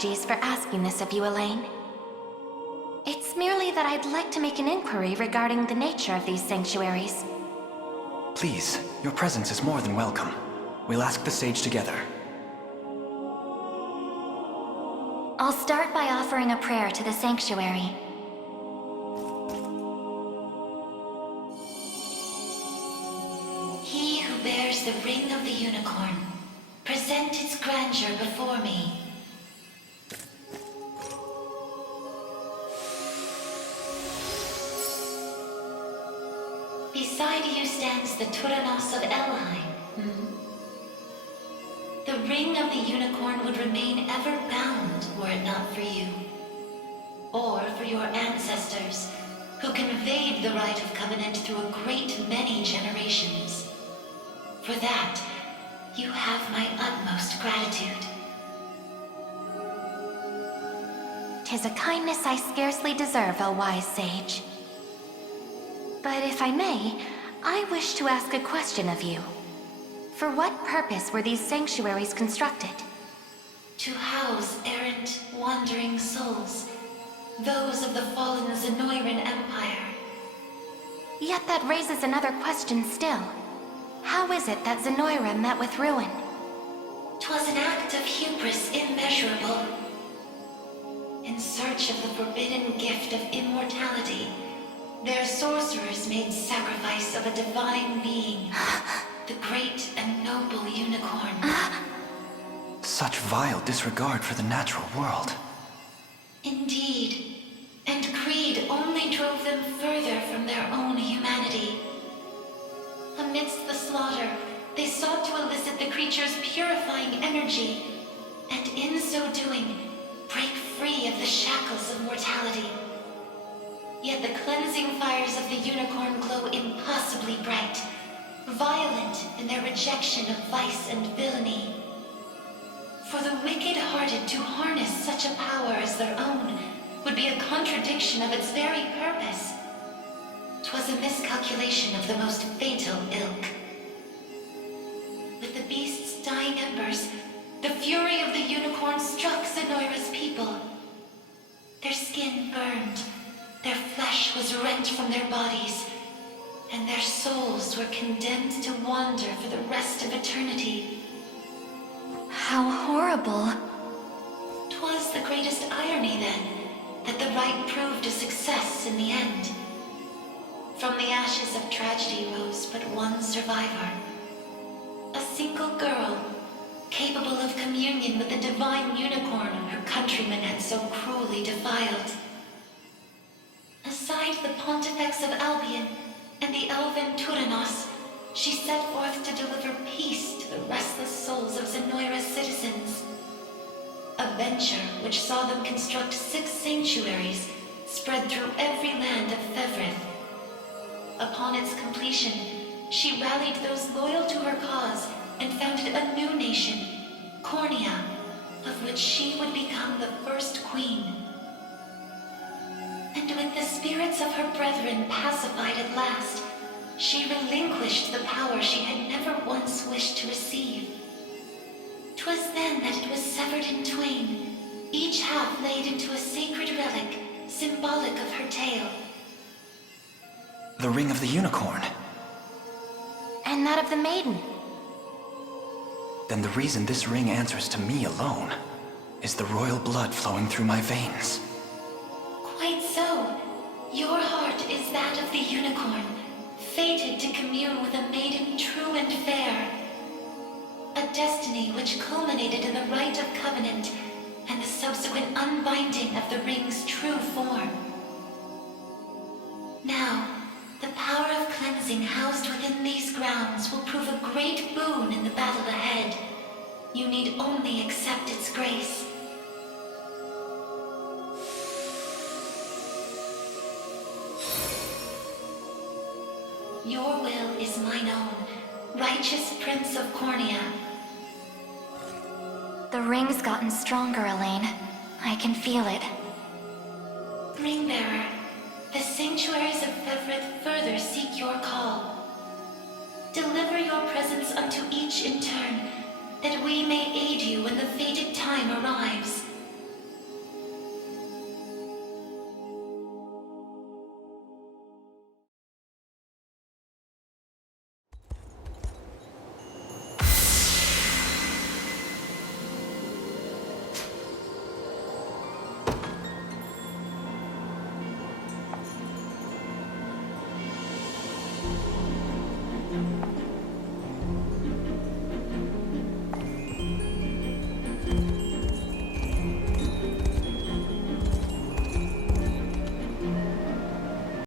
apologies for asking this of you, Alain. It's merely that I'd like to make an inquiry regarding the nature of these sanctuaries. Please, your presence is more than welcome. We'll ask the sage together. I'll start by offering a prayer to the sanctuary. He who bears the ring of the unicorn, present its grandeur before me. Beside you stands the Turanos of Elheim. The ring of the unicorn would remain ever bound were it not for you. Or for your ancestors, who conveyed the rite of covenant through a great many generations. For that, you have my utmost gratitude. 'Tis a kindness I scarcely deserve, O wise sage. But if I may, I wish to ask a question of you. For what purpose were these sanctuaries constructed? To house errant, wandering souls, those of the fallen Zenoiran Empire. Yet that raises another question still. How is it that Zenoira met with ruin? 'Twas an act of hubris immeasurable. In search of the forbidden gift of immortality, their sorcerers made sacrifice of a divine being, the great and noble unicorn. Such vile disregard for the natural world. Indeed, and greed only drove them further from their own humanity. Amidst the slaughter, they sought to elicit the creature's purifying energy, and in so doing, break free of the shackles of mortality. Yet the cleansing fires of the unicorn glow impossibly bright, violent in their rejection of vice and villainy. For the wicked-hearted to harness such a power as their own would be a contradiction of its very purpose. 'Twas a miscalculation of the most fatal ilk. With the beast's dying embers, the fury of the unicorn struck Zenoira's people. Their skin burned, their flesh was rent from their bodies, and their souls were condemned to wander for the rest of eternity. How horrible. 'Twas the greatest irony, then, that the rite proved a success in the end. From the ashes of tragedy rose but one survivor. A single girl, capable of communion with the divine unicorn her countrymen had so cruelly defiled. Aside the Pontifex of Albion and the elven Turanos, she set forth to deliver peace to the restless souls of Zenoira's citizens. A venture which saw them construct 6 sanctuaries spread through every land of Fevrith. Upon its completion, she rallied those loyal to her cause and founded a new nation, Cornea, of which she would become the first queen. And with the spirits of her brethren pacified at last, she relinquished the power she had never once wished to receive. 'Twas then that it was severed in twain, each half laid into a sacred relic, symbolic of her tale. The ring of the unicorn. And that of the maiden. Then the reason this ring answers to me alone is the royal blood flowing through my veins. Quite so. Your heart is that of the unicorn, fated to commune with a maiden true and fair. A destiny which culminated in the rite of covenant and the subsequent unbinding of the ring's true form. Now, the power of cleansing housed within these grounds will prove a great boon in the battle ahead. You need only accept its grace. Your will is mine own, righteous Prince of Cornea. The ring's gotten stronger, Alain. I can feel it. Ringbearer, the sanctuaries of Fevrith further seek your call. Deliver your presence unto each in turn, that we may aid you when the fated time arrives.